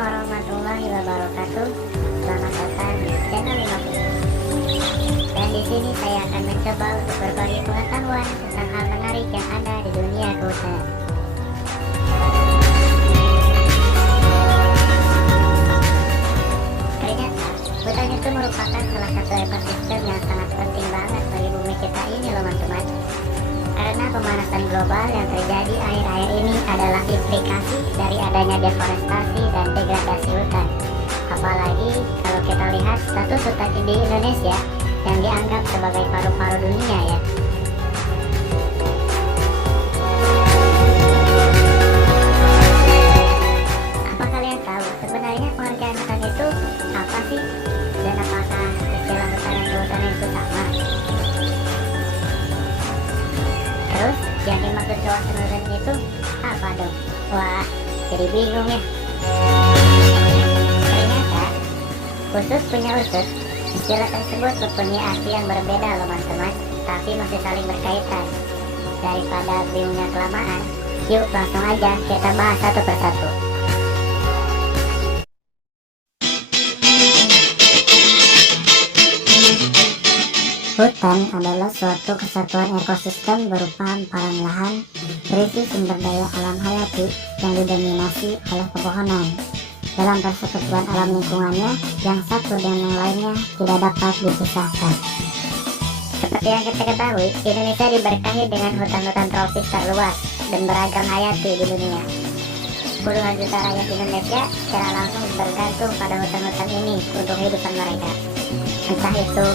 warahmatullahi wabarakatuh. Selamat datang di channel 50. Dan di sini saya akan mencoba untuk berbagi pengetahuan tentang hal menarik yang ada di dunia kehutanan. Ternyata hutan itu merupakan salah satu ekosistem yang sangat penting banget bagi bumi kita ini loh teman-teman. Karena pemanasan global yang terjadi akhir-akhir ini adalah implikasi dari adanya deforestasi dan degradasi hutan. Apalagi kalau kita lihat status hutan di Indonesia yang dianggap sebagai paru-paru dunia ya. Apa kalian tahu sebenarnya pengertian hutan itu apa sih? Dan apakah istilah hutan dan kehutanan itu sama? Terus yang dimaksud kawasan hutan itu apa dong? Wah, jadi bingung ya. Ternyata khusus punya usus, istilah tersebut mempunyai arti yang berbeda loh teman-teman, tapi masih saling berkaitan. Daripada bingungnya kelamaan, yuk langsung aja kita bahas satu persatu. Hutan adalah suatu kesatuan ekosistem berupa hamparan lahan berisi sumber daya alam hayati yang didominasi oleh pepohonan. Dalam persekutuan alam lingkungannya yang satu dengan yang lainnya tidak dapat dipisahkan. Seperti yang kita ketahui, Indonesia diberkahi dengan hutan-hutan tropis terluas dan beragam hayati di dunia. Puluhan juta rakyat Indonesia secara langsung bergantung pada hutan-hutan ini untuk kehidupan mereka. Entah itu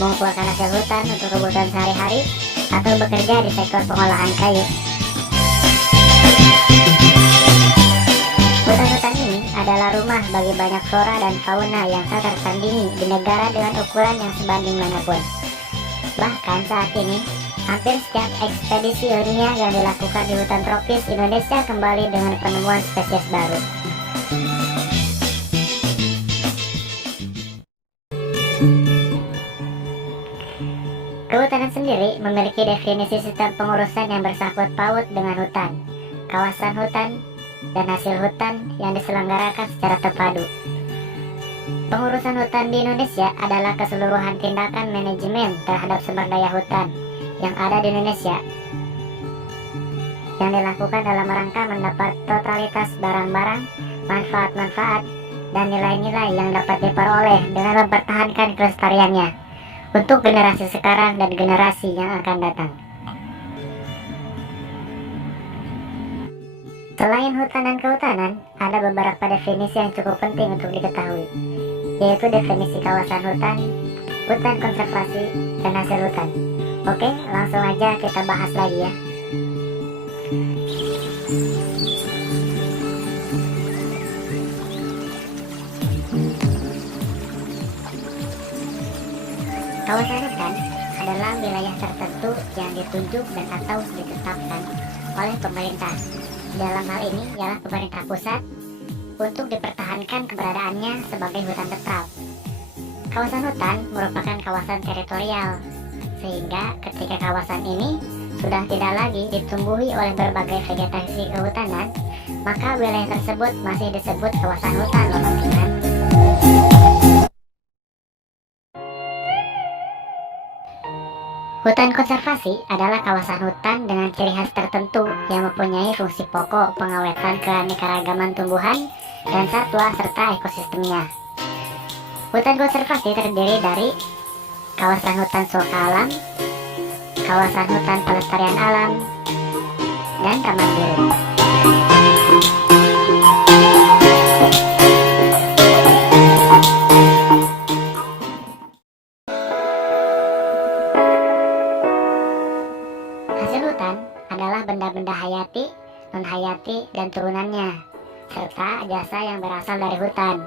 mengumpulkan hasil hutan untuk kebutuhan sehari-hari atau bekerja di sektor pengolahan kayu. Hutan-hutan ini adalah rumah bagi banyak flora dan fauna yang tak tertandingi di negara dengan ukuran yang sebanding manapun. Bahkan saat ini, hampir setiap ekspedisi ilmiah yang dilakukan di hutan tropis Indonesia kembali dengan penemuan spesies baru. Kehutanan sendiri memiliki definisi sistem pengurusan yang bersangkut paut dengan hutan, kawasan hutan, dan hasil hutan yang diselenggarakan secara terpadu. Pengurusan hutan di Indonesia adalah keseluruhan tindakan manajemen terhadap sumber daya hutan yang ada di Indonesia yang dilakukan dalam rangka mendapat totalitas barang-barang, manfaat-manfaat, dan nilai-nilai yang dapat diperoleh dengan mempertahankan kelestariannya untuk generasi sekarang dan generasi yang akan datang. Selain hutan dan kehutanan, ada beberapa definisi yang cukup penting untuk diketahui, yaitu definisi kawasan hutan, hutan konservasi, dan hasil hutan. Oke, langsung aja kita bahas lagi ya. Kawasan hutan adalah wilayah tertentu yang ditunjuk dan atau ditetapkan oleh pemerintah. Dalam hal ini ialah pemerintah pusat untuk dipertahankan keberadaannya sebagai hutan tetap. Kawasan hutan merupakan kawasan teritorial, sehingga ketika kawasan ini sudah tidak lagi ditumbuhi oleh berbagai vegetasi kehutanan, maka wilayah tersebut masih disebut kawasan hutan loh teman-teman. Hutan konservasi adalah kawasan hutan dengan ciri khas tertentu yang mempunyai fungsi pokok pengawetan keanekaragaman tumbuhan dan satwa serta ekosistemnya. Hutan konservasi terdiri dari kawasan hutan suaka alam, kawasan hutan pelestarian alam, dan taman biru. Hasil hutan adalah benda-benda hayati, non-hayati, dan turunannya, serta jasa yang berasal dari hutan.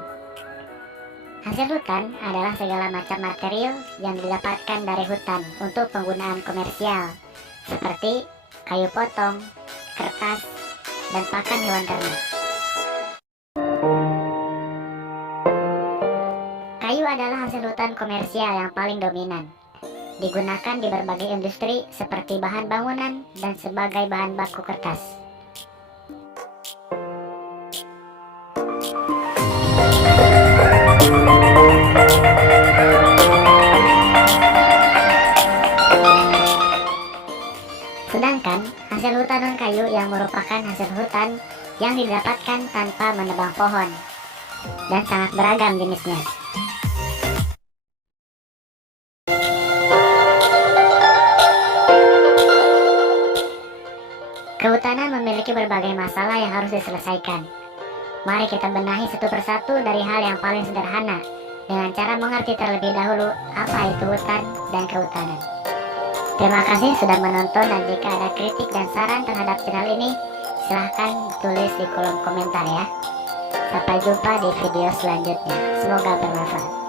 Hasil hutan adalah segala macam material yang didapatkan dari hutan untuk penggunaan komersial, seperti kayu potong, kertas, dan pakan hewan ternak. Kayu adalah hasil hutan komersial yang paling dominan. Digunakan di berbagai industri seperti bahan bangunan dan sebagai bahan baku kertas. merupakan hasil hutan yang didapatkan tanpa menebang pohon, dan sangat beragam jenisnya. Kehutanan memiliki berbagai masalah yang harus diselesaikan. Mari kita benahi satu persatu dari hal yang paling sederhana, dengan cara mengerti terlebih dahulu apa itu hutan dan kehutanan. Terima kasih sudah menonton, dan jika ada kritik dan saran terhadap channel ini, silahkan tulis di kolom komentar ya. Sampai jumpa di video selanjutnya. Semoga bermanfaat.